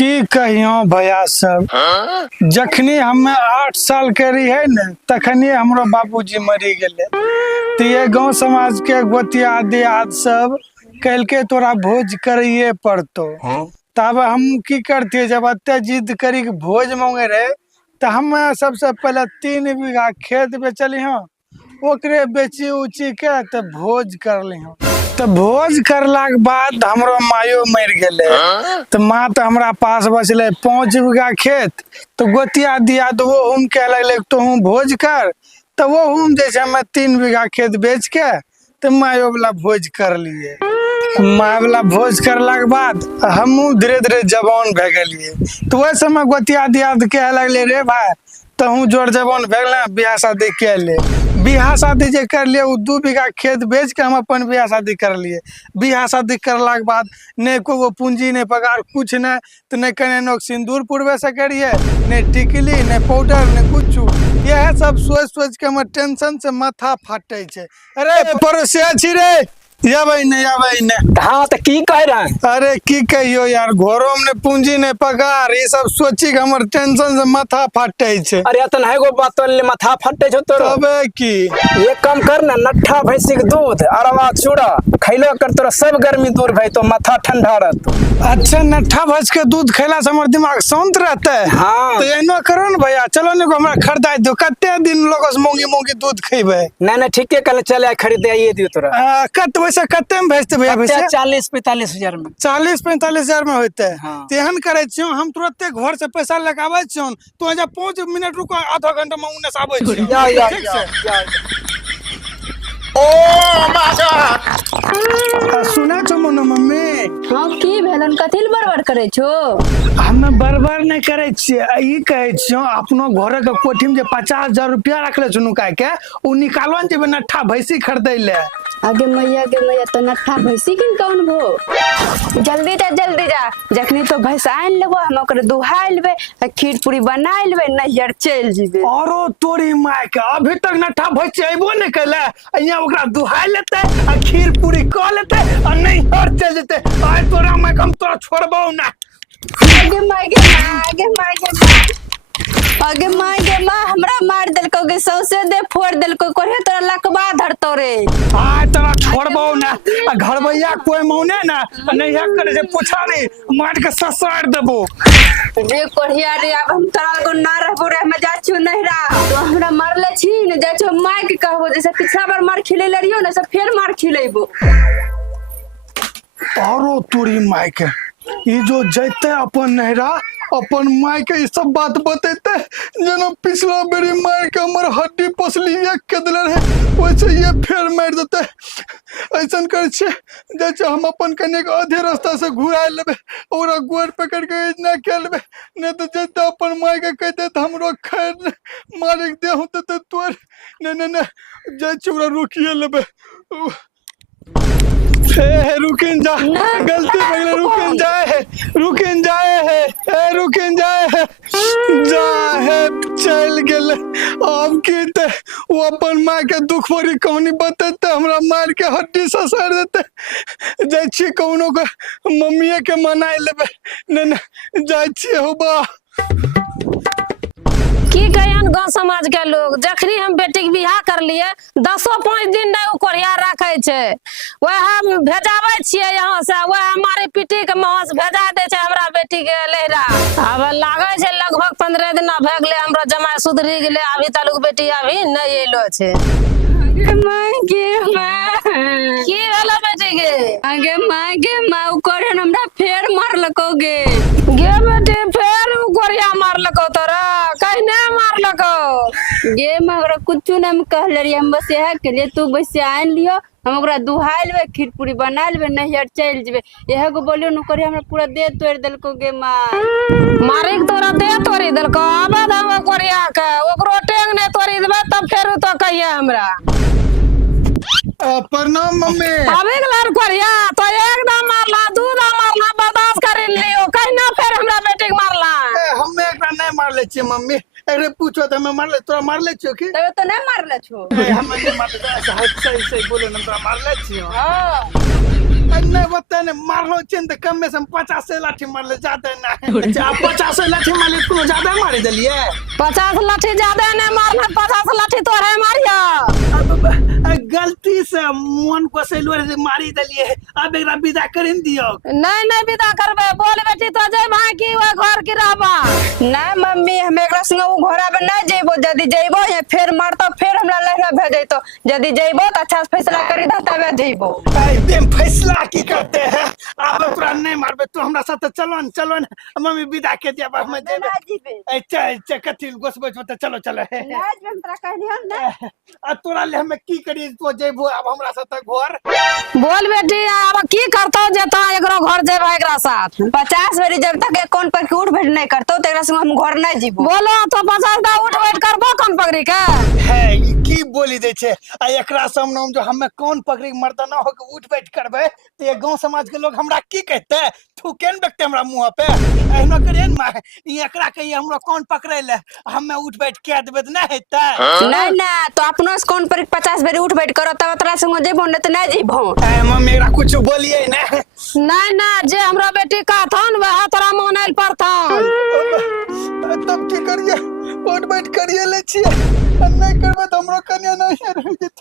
की कहियो भैया सब जखनी हमें 8 साल के रही है न तखनी हमरो बाबूजी मरी गेले। तो ये गांव समाज के गोतिया दियाद सब कल के तोरा भोज करिए पड़तो। तब हम की करते जब अत्ते जिद करी के भोज मांगे रहे तो हम सबसे पहले 3 बीघा खेत बेचली हाँ ओकरे बेची उची के तो भोज कर ली हाँ। तो भोज करला के बाद हमरो मायो मर गेले तो माँ तो हमरा पास बचले 5 बीघा खेत। तो गोतिया दिया तो वो हम कह लगे तो हूँ भोज कर तो वो हम जैसे मैं 3 बीघा खेत बेच के तो मायो वाला भोज कर लिए। माँ वाला भोज करला के बाद हम धीरे धीरे जवान भे गलिए। तो वही समय गोतिया दिया तो कह लगले रे भाई तो हूँ जोर जवान भे बियाह शादी के ले। बियाह शादी जे कर लिए 2 बीघा खेत बेच के हम अपन बियाह शादी कर लिए। बियाह शादी करला के बाद ने को पूंजी ने पगार कुछ न तो न कने नो सिंदूर पुरवे सके ने टिकली ने पाउडर ने कुछ। यह सब सोच सोच के हम टेंशन से माथा फाटे छे। अरे परोसिया छी रे या भाई ने हाँ तो की कह रहा है? अरे की कहियो यार घरों में पूंजी ने पगार ये सब सोची के हमर टेंशन से माथा फाटे छे। अरे तो नहीं गो बात ले माथा फटे छो तोरो। तबे की ये कम कर ना नट्ठा भैंसी के दूध अरवा चूड़ा खैलो कर तोरा सब गर्मी दूर भाई तो माथा ठंडा रहतो। अच्छा नट्ठा भैंस के दूध खैला से हमर दिमाग शांत रहता है। हाँ तो एनो करो न भैया चलो ने हमरा खरीदा दो कते दिन लोग से मोंगी दूध खइबे। नहीं ठीक है कल चले खरीद आइए दियो तोरा। कत वैसे कते में भेजते भैया भैंस 40-45 हजार में 40-45 हजार में होते है। हाँ। तेहन करे छियो हम तुरंते घर से पैसा लगावे छियो तो जा 5 मिनट रुको आधा घंटा में उन्ने से आबै छियो। या ओ माय गॉड सुना छ मोनो मम्मी हाँ की भेलन कथिल बरबर करे छो? हमें बरबर नहीं करे छिए ई कहे छियो अपनो घर के कोठी में जे 50,000 रुपया रखले छनु काहे के उ निकालो जे नट्ठा भैंसी खरीदै ले। आगे मैया तो नट्ठा भैंसी किन कौन भो जल्दी जा जखनी तो भैंस आन लेबो हम ओकर दुहा लेबे खीर पूरी बना लेबे नैहर चल जीबे। औरो तोरी माय के अभी तक नट्ठा भैंसी अइबो नहीं कैले अइया ओकरा दुहा लेते आ खीर पूरी क लेते आ नैहर चल जेते। आइ तोरा मैं हम तोरा छोड़बो ना। आगे माँ हमरा मार देलको गे सौसे दे फोड़ देलको कोरे तोरा लकवा धरतो रे। आइ तोरा छोड़बो ना घरवैया कोई मौने ना नैहर करे जे पुछारी मार के ससार देबो। रे कोढ़िया रे अब हम तोरा को ना रहबो रे हम जा छु नैहरा तो हमरा मारले छी न जा छु माय के कहबो जैसे पिछला बार मार खिले लरियो ना सब फेर मार खिलेबो। औरो तोरी माय के ई जो जैते अपन नैहरा अपन माय के सब बात बतेते जना पिछला बेरी मार के हमर हड्डी पसली एक के दिले रहे वैसे ये फेर मार देते। ऐसन कर छे जैसे हम अपन कने के आधे रास्ता से घुरा लेबे और गोर पकड़ के ना के लेबे ने तो जैते अपन माय के कहते त हमरो खैर मार के देहु त तोर ने जै चुरा रुकिए लेबे। रुकिन जा गलती पहले रुकिन जाए है जा है चल गेले। अब की ते वो अपन माँ के दुख भरी कहानी बतेते हमरा मार के हड्डी ससार देते जाय छी कौनो के मम्मीए के मनाए लेबे ने जाय छी हो बा। की कहन गांव समाज के लोग जखनी हम बेटी के बियाह कर लिए 10-5 दिन नहीं कोरिया रखे छे वह हम भेजावे छिए यहाँ से वह हमारे पिटी के महस भेजा दे छे हमरा बेटी के लहरा। अब लागे छे लगभग 15 दिन भ गेले हमरा जमाई सुधरी गेले अभी तलक बेटी अभी नहीं एलो छे। की भेला बेटी के? आगे माँ कोरे हमरा फेर मारलको गे बेटी फेर कोरिया मारलको तोरा कहने मारलको गे मगर कुछ नहीं कहले रे हम बस यह के लिए तू बस आन लियो हम ओकरा दुहा लेबे खीर पूरी बना लेबे नैहर चल जेबे यह को बोलियो न करे हमरा पूरा देह तोड़ देलको गे माँ मारे के तोरा देह तोड़ी देलको अब हम कोरिया के ओकरो टेंग ने तोड़ी देबे तब फेर तो कहिए हमरा। प्रणाम मम्मी। अबे गलार कोरिया तो एकदम मारला दूध मारला बर्दाश्त कर लियो कहना फेर हमरा बेटी के मारला। हमें एकरा नहीं मारले छियै मम्मी एकरे पूछो त हमें मारले तोरा मारले छियो की तब तो नहीं मारले छो हमें नहीं मारले सही सही बोलो ना तोरा मारले छियो हाँ नहीं बता ने मारलो छिन त कम में से 50 लाठी मारले ज्यादा नहीं अच्छा 50 लाठी मारले तू ज्यादा मार देलिए 50 लाठी ज्यादा नहीं मारना 50 लाठी तो है मारिया गलती से मन को से लोरे मारी देलिए अब एकरा विदा करिन दियो नहीं नहीं विदा करबे बोल बेटी तो जय भाई की वो घर की रहबा नहीं मम्मी हम एकरा संग उ घोड़ा पे नहीं जेबो यदि जेबो या फिर मारतो फिर हमरा लहरा भेजैतो यदि जेबो त अच्छा से फैसला करी द तबे जेबो एकदम फैसला की करते हैं अब तोरा नहीं मारबे तू हमरा साथ चलो न मम्मी विदा के दिया अब हम जेबे अच्छा कथि गोसबे त चलो चलो आ तोरा ले हम की करी तो जेबो अब हमरा साथ घर बोल बेटी अब की करतो जेता एकरो घर जेबा एकरा साथ 50 बेरी जब तक कौन पर के उठ बैठ नहीं करतो त एकरा संग हम घर नहीं जेबो बोलो तो 50 दा उठ बैठ करबो कौन पकड़ी के है ई की बोली दे छे आ एकरा सामने हम जो हमें कौन पकड़ी मर्द ना हो के उठ बैठ करबे तो ये गांव समाज के लोग हमरा की कहते थूके न देखते हमरा मुंह पे एहनो करे न मां ई एकरा कहिए हमरा कौन पकड़े ले हमें उठ बैठ के देबे त नहीं हेता नहीं ना तो अपनो से कौन पर 50 बेरी उठ बैठ करो तब तोरा संग जेबो नहीं त नहीं जेबो ए मम्मी एकरा कुछ बोलिए ना नहीं ना जे हमरा बेटी का थन वह तोरा मानैल पड़थन तब की करिए उठ बैठ करिए ले छिए नहीं करबे त हमरो कन्या नहीं रह जेत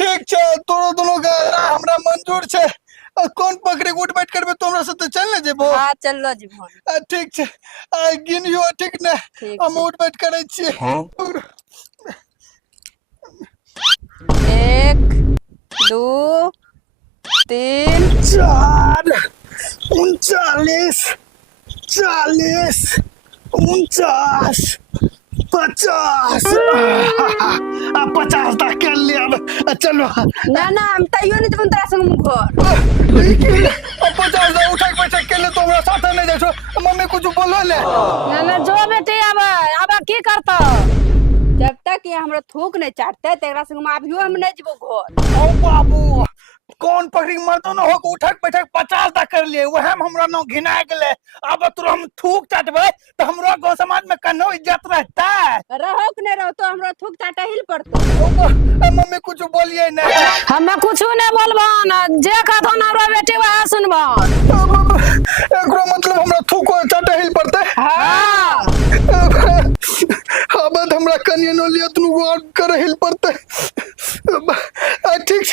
ठीक छे तोरो दोनों का हमरा मंजूर छे कौन पकड़े उठ बैठ करबे तो हमरा साथ चल न जेबो हां चल लो जेबो ठीक छे गिनियो ठीक ने हम उठ बैठ करे छिए 1 2 3 4 39 40 49 50 50 तक कर लिया अब चलो ना ना हम तइयो नहीं जेबो तोरा संग घर 50 उठा बैठक के ले तो हमरा साथ नहीं जाछो मम्मी कुछ बोलो ले ना ना जो बेटी अब की करतो जब तक ये हमरा थूक नहीं चाटते तेरा संग में अभियो हम नहीं जेबो घर ओ बाबू कौन पकड़ी मर्दो न हो उठक बैठक 50 तक कर लिए वह हमरा न घिना गेले अब तू हम थूक चाटबे तो हमरो गांव समाज में कनो इज्जत रहता रहो कि नहीं रहो तो हमरा थूक चाटा हिल पड़तो मम्मी कुछ बोलिए ना हमें कुछ नहीं बोलबन जे कहथन हमरा बेटी वह सुनबन एकरो मतलब हमरा थूक चाटा हिल पड़ते हां अब हमरा कनिया न लिया तनु और कर हिल पड़ते ठीक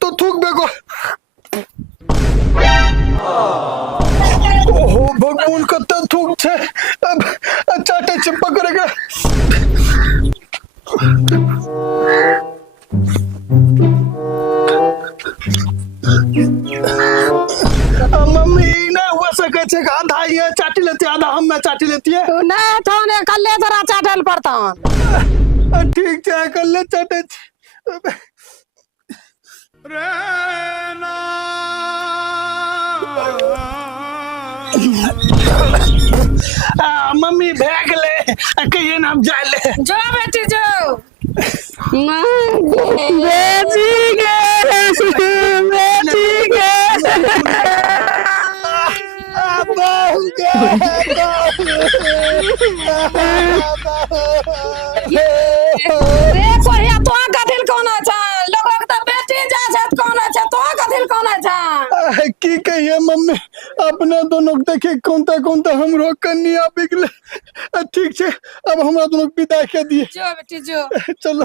तो थूक बेगो ओहो भगवान कत थूक छे अब चाटे छे पकड़ेगा मम्मी ना हो सके छे आधा ये चाटी लेती आधा हम में चाटी लेती है तू नहीं थोने कल्ले तोरा चाटल पड़तन ठीक है कल्ले चाटे मम्मी भाग ले कहिए ना हम जाए ले जो बेटी जो रे कोरिया तो कथिल कोन छ लोगक त बेटी जा छ कोन छ तो कथिल कोन छ की कहिए मम्मी अपने दोनों देखे कौन हमरो कन्या बिगले ठीक छे अब हमरा दोनों विदा के दिए जो बेटी जो चलो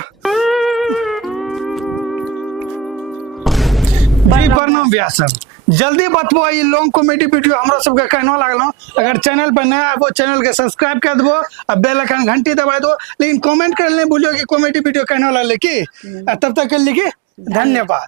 जी प्रणाम भैया सब जल्दी बतबो ये लॉन्ग कॉमेडी वीडियो हमरा सबके कहना लागलो अगर चैनल पर नया आबो चैनल के सब्सक्राइब कर दबो और बेल आइकन घंटी दबा दो लेकिन कमेंट कर नहीं भूलियो कि कॉमेडी वीडियो कहना लागले की तब तक के लिए धन्यवाद।